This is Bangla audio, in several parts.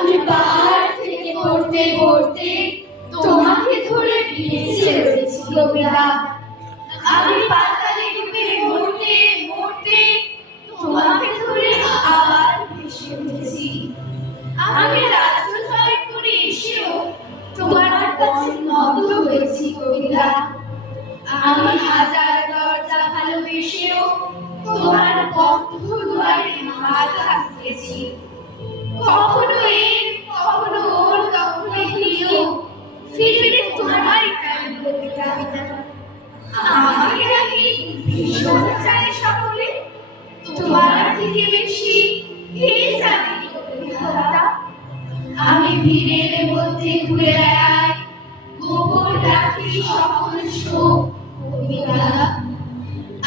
আমি পাহাড় থেকে পড়তে পড়তে তোমাকে ধরে বেঁচে রয়েছি কবিতা আমি পাতালে ডুবে মরতে মরতে তোমাকে ধরে আবার ভেসে উঠেছি। আমি রাজ্য জয় করে এসেও তোমার কাছে নত হয়েছি কবিতা। আমি হাজার আমি ভিড়ের মধ্যে ঘুরে বেড়াই রাখি সকল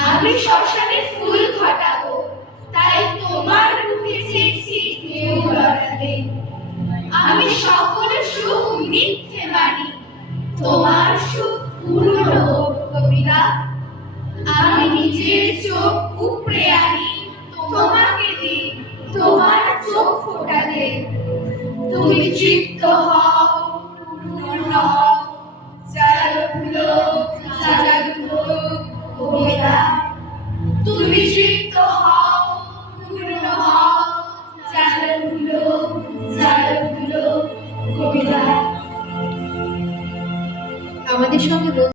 আমি শ্মশানে ফুল ঘটাবো, তাই তোমার মুখে চেয়েছি লড়াতে আমি সকল সুখ মিথ্যে মানি, তোমার সুখ পূর্ণ কবিতা। আমি নিজের চোখ উপড়ে আনি তোমাকে দি তোমার চোখ ফোটাতে তুমি তৃপ্ত হও, পূর্ণ হও। চারুগুলো চারাগুলো কবিতা তুমি তৃপ্ত হও, পূর্ণ হও। চারুগুলো চারুগুলো কবিতা আমাদের সঙ্গে